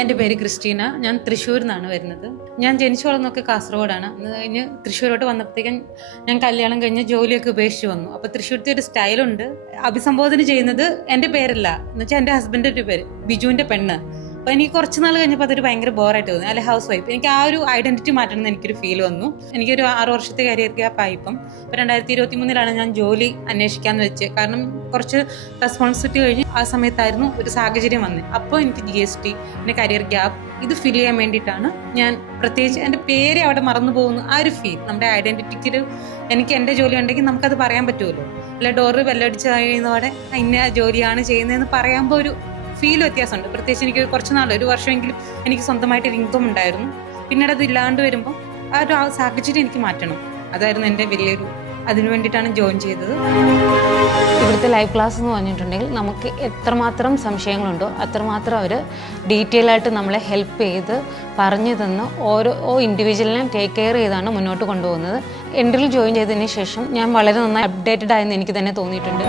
എൻ്റെ പേര് ക്രിസ്റ്റീന. ഞാൻ തൃശ്ശൂരിൽ നിന്നാണ് വരുന്നത്. ഞാൻ ജനിച്ചു വളർന്നൊക്കെ കാസർഗോഡാണ്. അത് കഴിഞ്ഞ് തൃശ്ശൂരോട്ട് വന്നപ്പോഴത്തേക്കും ഞാൻ കല്യാണം കഴിഞ്ഞ് ജോലിയൊക്കെ ഉപേക്ഷിച്ച് വന്നു. അപ്പോൾ തൃശ്ശൂരത്തെ ഒരു സ്റ്റൈലുണ്ട്. അഭിസംബോധന ചെയ്യുന്നത് എൻ്റെ പേരല്ല, എന്നുവെച്ചാൽ എൻ്റെ ഹസ്ബൻഡിൻ്റെ ഒരു പേര്, ബിജുവിൻ്റെ പെണ്ണ്. അപ്പോൾ എനിക്ക് കുറച്ച് നാൾ കഴിഞ്ഞപ്പോൾ അതൊരു ഭയങ്കര ബോറായിട്ട് തോന്നി. അല്ലെ ഹൗസ് വൈഫ്, എനിക്ക് ആ ഒരു ഐഡന്റിറ്റി മാറ്റണം എന്ന് എനിക്കൊരു ഫീൽ വന്നു. എനിക്കൊരു 6 വർഷത്തെ കരിയർ ഗ്യാപ്പായി. ഇപ്പം 2023 ഞാൻ ജോലി അന്വേഷിക്കാമെന്ന് വെച്ച്. കാരണം കുറച്ച് റെസ്പോൺസിബിലിറ്റി കഴിഞ്ഞ് ആ സമയത്തായിരുന്നു ഒരു സാഹചര്യം വന്നത്. അപ്പോൾ എനിക്ക് GST പിന്നെ കരിയർ ഗ്യാപ്പ് ഇത് ഫിൽ ചെയ്യാൻ വേണ്ടിയിട്ടാണ് ഞാൻ പ്രത്യേകിച്ച് എൻ്റെ പേര് അവിടെ മറന്നു പോകുന്നു. ആ ഒരു ഫീൽ നമ്മുടെ ഐഡന്റിറ്റിക്ക് എനിക്ക് എൻ്റെ ജോലി ഉണ്ടെങ്കിൽ നമുക്കത് പറയാൻ പറ്റുമല്ലോ. അല്ല ഡോറ് ബെല്ലടിച്ച് കഴിയുന്നതോടെ ഇന്ന ജോലിയാണ് ചെയ്യുന്നതെന്ന് പറയുമ്പോൾ ഒരു ഫീൽ വ്യത്യാസമുണ്ട്. പ്രത്യേകിച്ച് എനിക്ക് കുറച്ച് നാൾ, ഒരു വർഷമെങ്കിലും എനിക്ക് സ്വന്തമായിട്ട് ഇൻകം ഉണ്ടായിരുന്നു. പിന്നീട് അത് ഇല്ലാണ്ട് വരുമ്പോൾ ആ ഒരു സാഹചര്യം എനിക്ക് മാറ്റണം. അതായിരുന്നു എൻ്റെ വലിയൊരു, അതിനു വേണ്ടിയിട്ടാണ് ജോയിൻ ചെയ്തത്. ഇവിടുത്തെ ലൈവ് ക്ലാസ് എന്ന് പറഞ്ഞിട്ടുണ്ടെങ്കിൽ നമുക്ക് എത്രമാത്രം സംശയങ്ങളുണ്ടോ അത്രമാത്രം അവർ ഡീറ്റെയിൽ ആയിട്ട് നമ്മളെ ഹെൽപ്പ് ചെയ്ത് പറഞ്ഞു തന്ന് ഓരോ ഇൻഡിവിജ്വലിനെയും ടേക്ക് കെയർ ചെയ്താണ് മുന്നോട്ട് കൊണ്ടുപോകുന്നത്. എൻട്രിൽ ജോയിൻ ചെയ്തതിന് ശേഷം ഞാൻ വളരെ നന്നായി അപ്ഡേറ്റഡ് ആയെന്ന് എനിക്ക് തന്നെ തോന്നിയിട്ടുണ്ട്.